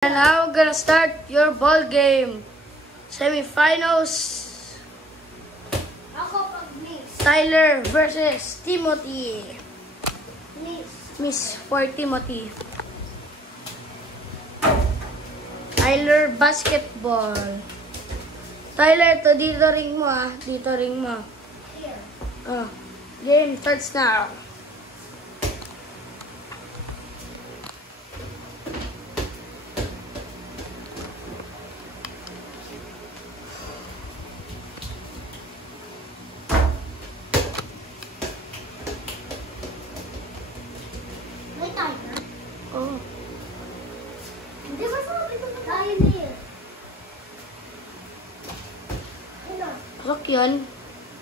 And now we're gonna start your ball game. Semifinals. Ako pag miss. Tyler versus Timothy. Miss. For Timothy. Tyler basketball. Tyler, to dito ring mo ah. Dito ring mo. Here. Game starts now. May timer? Oh. Hindi ba sabi ko na tayo niya? Ano? Pasok yun?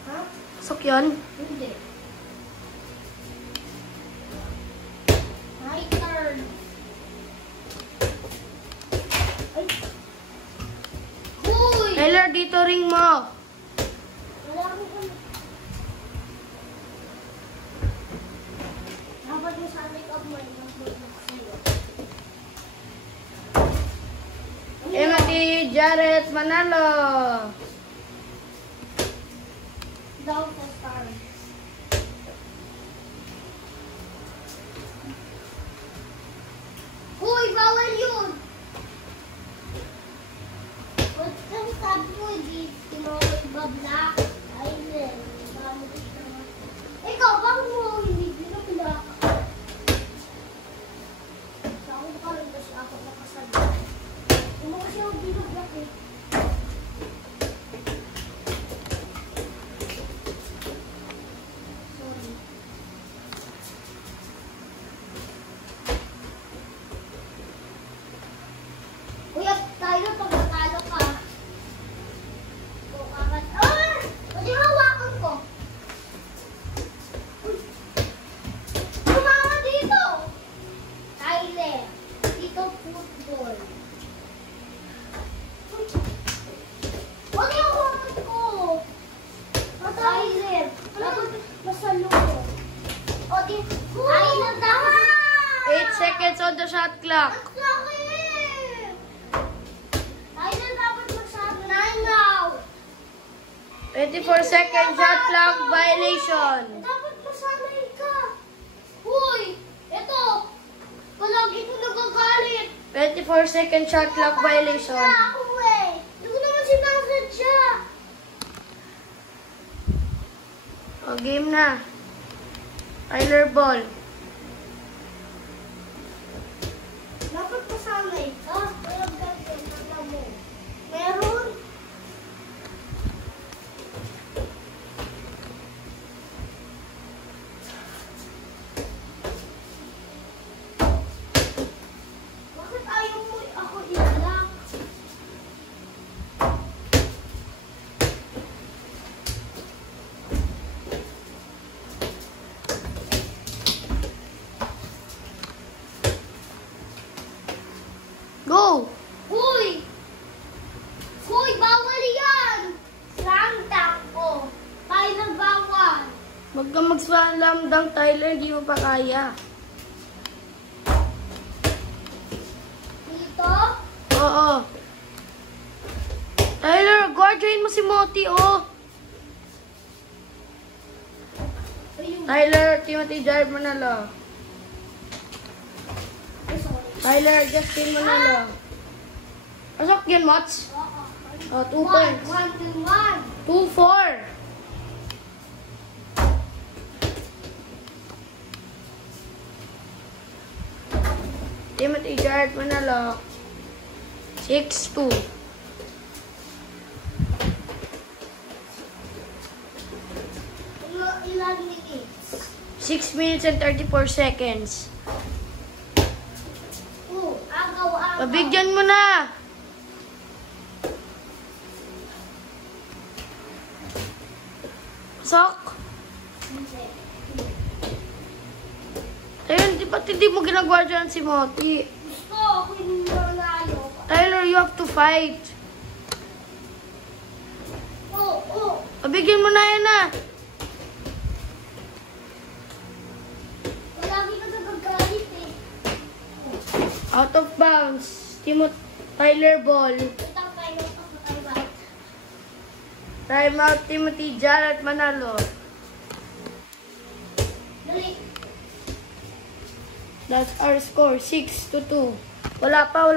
Ha? Pasok yun? Hindi. My turn. Ay. Hoy! Tyler, dito ring mo. Wala akong dapat mo sa make up mo yung Timothy Jared Manalo. daw sa star. Hoy, bawal yun! Ba't ang sabi mo, hindi babla? Ayun, ikaw, bakit mo hindi binabla? Sa ako pa rin kasi ako nakasabi. Hindi mo kasi ako binabla eh. Sorry. Kuya, tayo pag natalo ka. Kung akat. Ah! Pwede hawakan ko. Uy! Tumama dito! Tyler, dito football. Uy! Pwede hawakan ko. Tyler, dapat masalo ko. O, di. Ay, natawa! 8 seconds on the shot clock. Ang sakit! Tyler, dapat masabi na now. 24 second shot clock violation. Dapat masanay ka. Uy, eto. Palagi ko nagagalit. 24 second shot clock violation. Ako eh. Hindi ko naman sinasadya. O, game na. Tyler ball. Dapat masanay ka. Walang ganyan. Alam mo. Meron. Bakit ayaw mo ako i-lock? 'Go! Huy! Huy, bawal yan! Slam dunk ko. Tayo ng bawal. Huwag kang mag-slam dunk, Tyler. Hindi mo pa kaya. Dito? Oo. Tyler, guardian mo si Moti, oh. Ayun. Tyler, Timothy Jared Manalo. Ay, sorry. Tyler, Justin Manalo. Pasok yun, Mots. Oo. Oh, 2 points. 1, 2, 1. 2-4. Timothy Jared Manalo. 6-2. Ilan minutes? 6 minutes and 34 seconds. Agaw. Pabigyan mo na. Pasok. Hindi. Ayun, di ba't hindi mo ginagawa dyan si Moti? Gusto ako yung nanalo. Tyler, you have to fight. Oo. Pabigyan mo na yan na. Palagi ka nagagalit eh. Out of bounds. Tyler ball. Ito ang tayo ng timeout. Timeout, Timothy Jarrett manalo. Dali. That's our score, 6-2. Wala pa.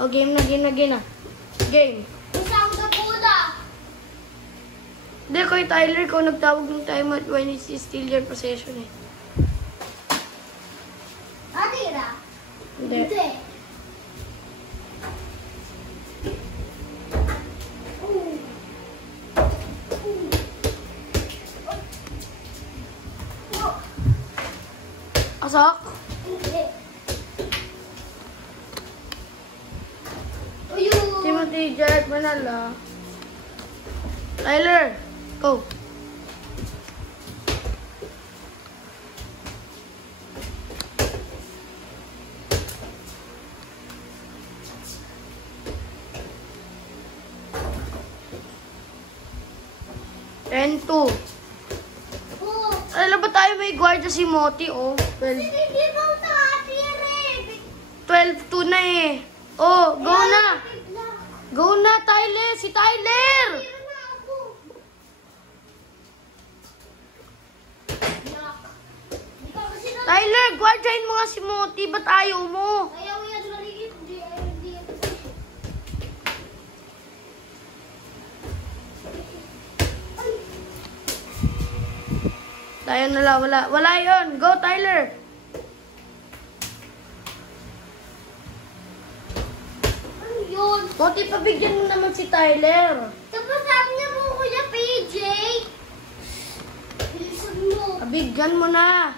O, game na. Game. Isang gabula. Hindi, kay Tyler ko nagtawag ng timeout when it's still your possession eh. Atira. Hindi. Asok? Hindi. Ayun. Timothy Jarrett manalo. Tyler, go. And 2. Oh. Alam ba tayo may guardia si Moti, oh. Hindi mo ito atira. 12-2 na eh. Oh, go na. Go na, Tyler. Si Tyler. Atira na ako. Yak. Di ka kasi na... Tyler, guardiain mo nga si Moti. Ba't ayaw mo? Ayaw yan maliit. Hindi. Ay. Tayo na lang, wala yun. Go, Tyler. Ano yun? Moti, pabigyan mo naman si Tyler. Tapos sabi niya mo, Kuya PJ. Bilisan mo. Pabigyan mo na.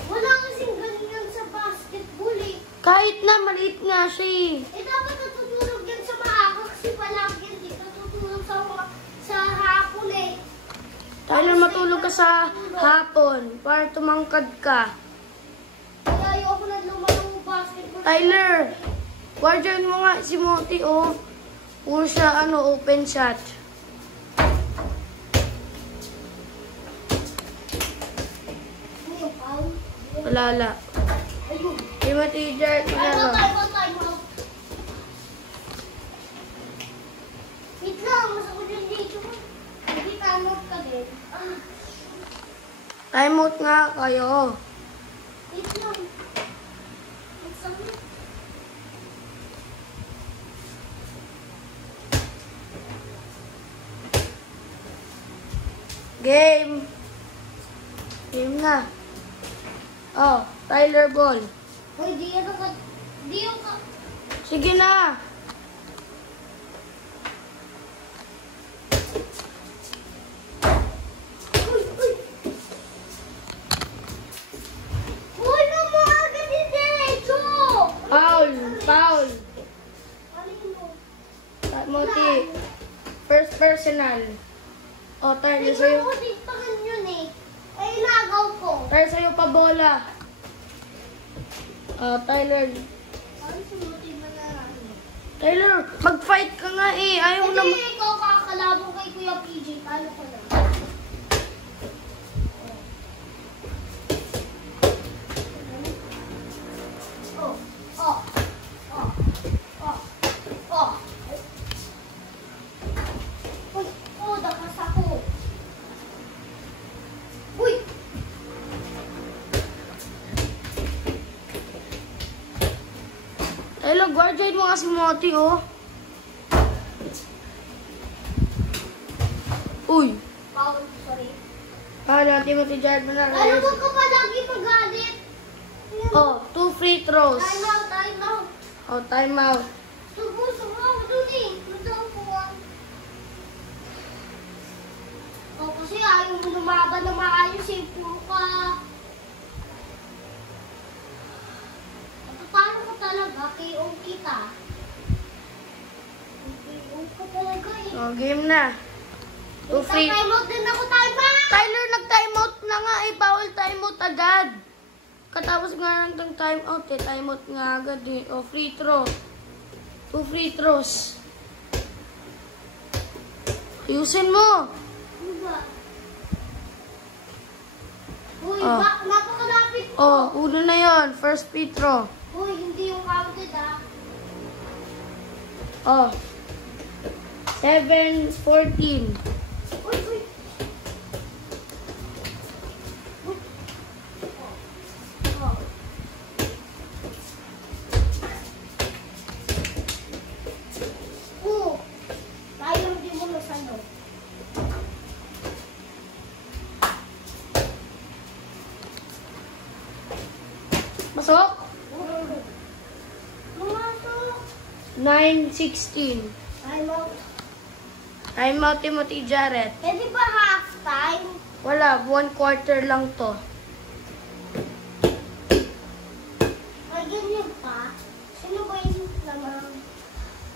Wala kasing ganyan sa basketball eh. Kahit na, maliit nga siya eh. Eh dapat natutulog yan sa maaga kasi palagi yan di natutulog sa hapon eh. Tyler, matulog ka sa hapon para tumangkad ka. Kaya ayoko na lumalong basketball. Tyler, guardian mo nga si Moti, oh. Puro siya, open shot. Ano yung foul? Wala. Ayun. Timothy Jarrett, Time manalo. out. Wait lang, masakot yung dito ko. Hindi time out ka din. Timeout nga kayo. Wait lang. Masakot. Game. Game na. Oh, Tyler ball. Hoy, di yan ka. Di yung ka. Sige na. Uy. Uy, namaga di diretso. Foul. Ano mo? Moti. First personal. Oh, Tyler, Hindi sa'yo. mo diktahan yun eh. Ay, nagaw ko. Tyler, sa'yo pa bola. Oh, Tyler. Ano sumutin mo na lang? Tyler, mag-fight ka nga eh. Ayaw mo Hindi, naman. ikaw kakalabong kay Kuya PJ. Talo ko na. Uy, dakas ako. Uy! Tyler, guardian mo nga si Moti, oh. Uy. Foul, sorry. Timothy Jarrett mo na. Ano ba ka palagi magalit? Oh, 2 free throws. Time out. Oh, timeout. Subukan dun eh. Nagsapuan. Oh, kasi ayaw mo lumaban na maayos eh. Puro ka. Paano ka talaga? KO kita. KO ka talaga eh. Oh, game na. 2 free. Time out din ako, time out! Tyler, nag-timeout na nga eh. Bawal timeout agad. Katapos nga ng timeout eh. Timeout nga agad eh. Oh, free throw. 2 free throws. Ayusin mo. Ano ba? Uy, Oh. napakalapit ko. Oh, uno na yon. First free throw. Uy, hindi yung counted ah. Oh. 7:14. Uy, uy. Oh. Oh. Tayo hindi mo na sa'yo. Pasok? Pumasok. 9:16. Ay, mo. Time out, Timothy Jarrett. Pwede ba half time? Wala, 1/4 lang to. Ay, ganyan pa. Sino ba yung lamang?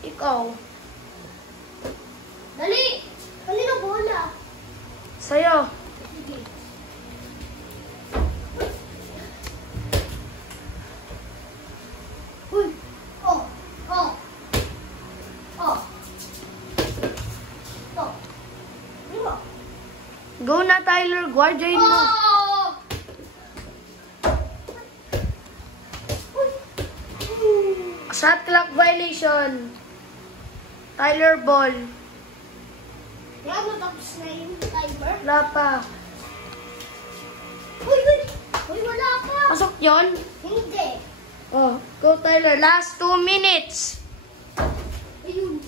Ikaw. Dali! Kanina bola. Sa'yo. Sige. Uy! Oh! Oh! Oh! Oh! Lima! Go na, Tyler. Guardian mo. Oh! Uy! Shot clock violation. Tyler ball. Yan, natapos na yung timer. Wala pa. Uy! Uy! Uy! Wala pa! Pasok yon. Hindi! Oh, go Tyler. Last 2 minutes. Ayun!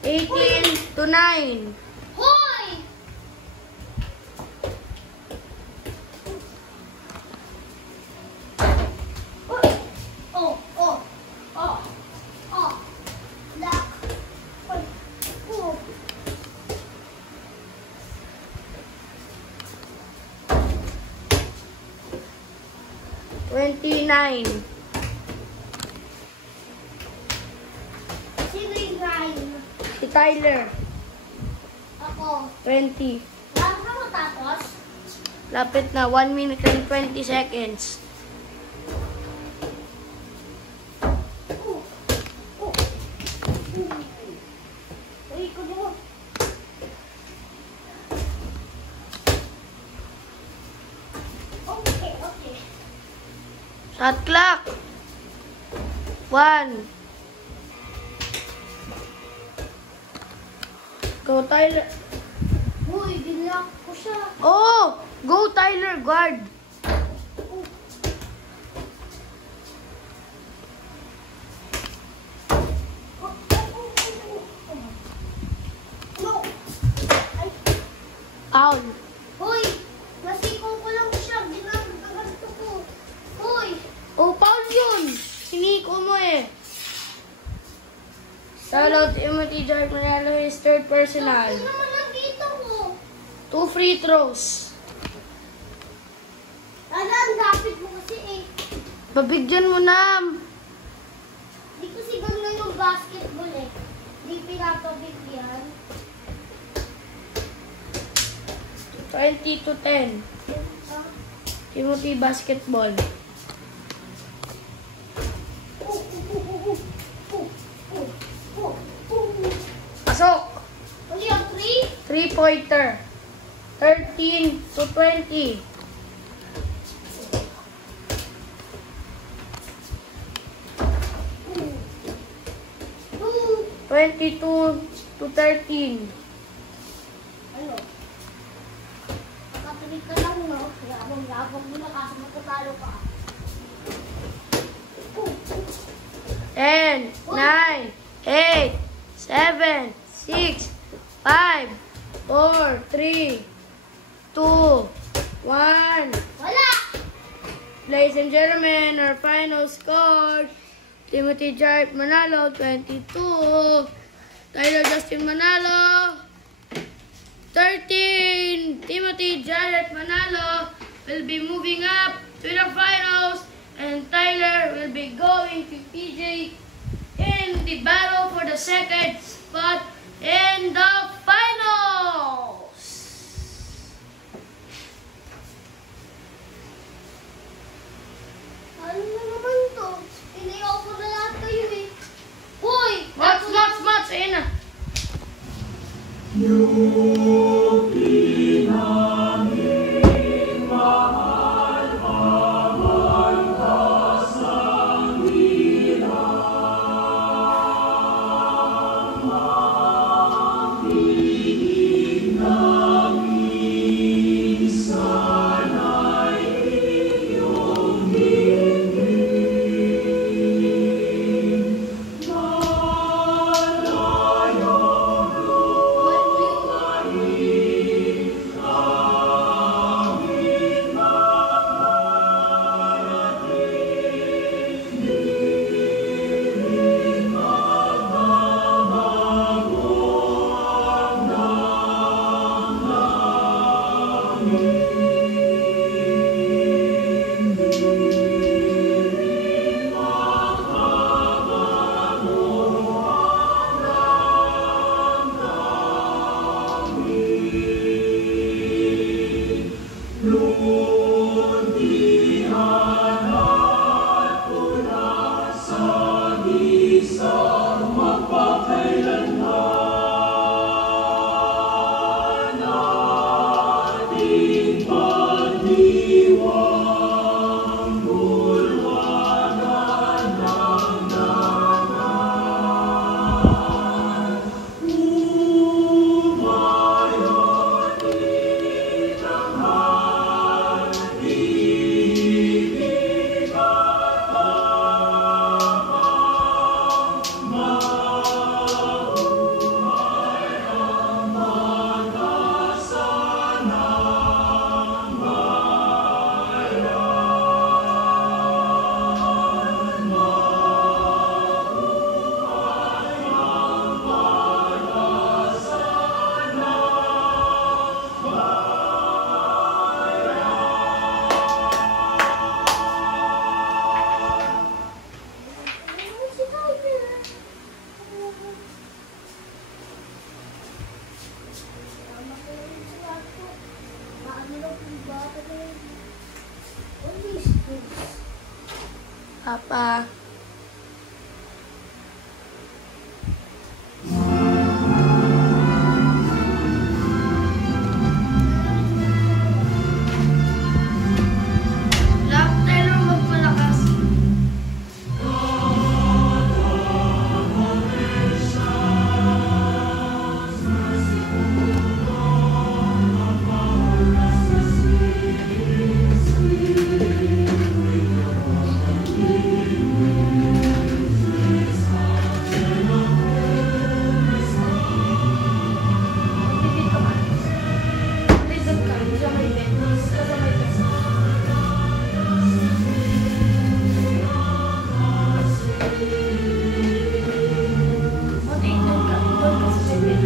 18-9. Hoy! Uy! Oh! Oh! Oh! Oh! Lock! Uy! Oh! 29. Sino yung nine? Si Tyler. Ako. 20. Bago ka matapos? Lapit na. 1 minute and 20 seconds. Oh! Oh! Uy, kunin mo. Okay, okay. Shot clock. 1. Go Tyler. Uy, binlock ko siya. Oh! Go Tyler, guard. Oh. Oh, no! Ay, Foul. hoy! Nasikaw ko lang siya. Ginagaganto ko. Hoy! Oh, foul yun. Siniko mo eh. Shoutout Timothy Jarrett Manalo, his third personal. Ano naman nakita ko? 2 free throws. Ang lapit mo kasi eh. Pabigyan mo na. Di kasi ganun yung basketball eh. Di pinapabigyan. 20-10. Timothy basketball. Pasok. Ano yung 3? 3-pointer. 13-20. Two. 22-13. Ano? Nakatuloy ka lang, no? Yabang mo na kasi matatalo ka. 10, 9, 8, 7, 6, 5, 4, 3, 2, 1. Wala! Ladies and gentlemen, our final score. Timothy Jarrett Manalo, 22. Tyler Justin Manalo, 13. Timothy Jarrett Manalo will be moving up to the finals, and Tyler will be going to PJ in the battle for the second spot in the finals. Ano na naman to? Inayaw ko na lahat kayo eh. Hoy! Mats, ayun na. Papa. Lap, Tyler, magpalakas. Bibig ka ba? Lizard ka, sa may bed. Sa may bed. Motivated ka, doon ka sa may bed.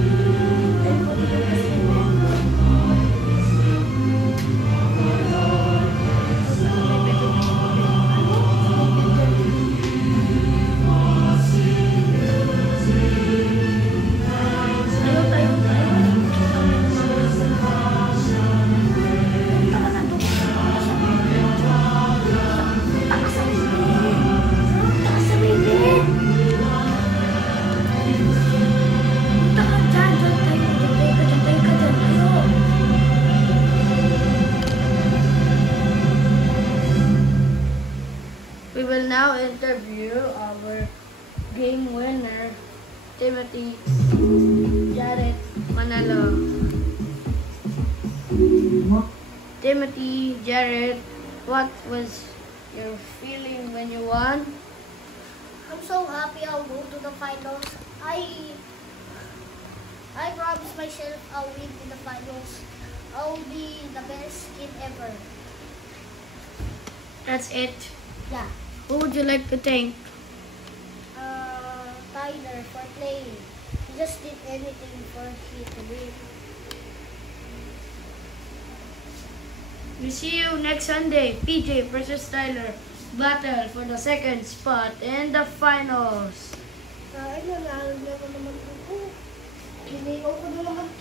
Then, motivated ka sa may bed. Sa may bed, Tayo, tayo, tayo. Punta ka na doon. Punta ka sa may bed. Punta ka sa may bed. Punta ka dyan, dyan tayo. Dyan tayo ka, dyan tayo. We will now interview our game winner, Timothy Jared Manalo. Timothy Jared, what was your feeling when you won? I'm so happy I'll go to the finals. I promised myself I'll win in the finals. I'll be the best kid ever. That's it. Yeah. Who would you like to thank? Tyler for playing. He just did anything for he to win. We see you next Sunday. PJ versus Tyler. Battle for the second spot in the finals. Nanalo naman ako. Hinihaw ko na naman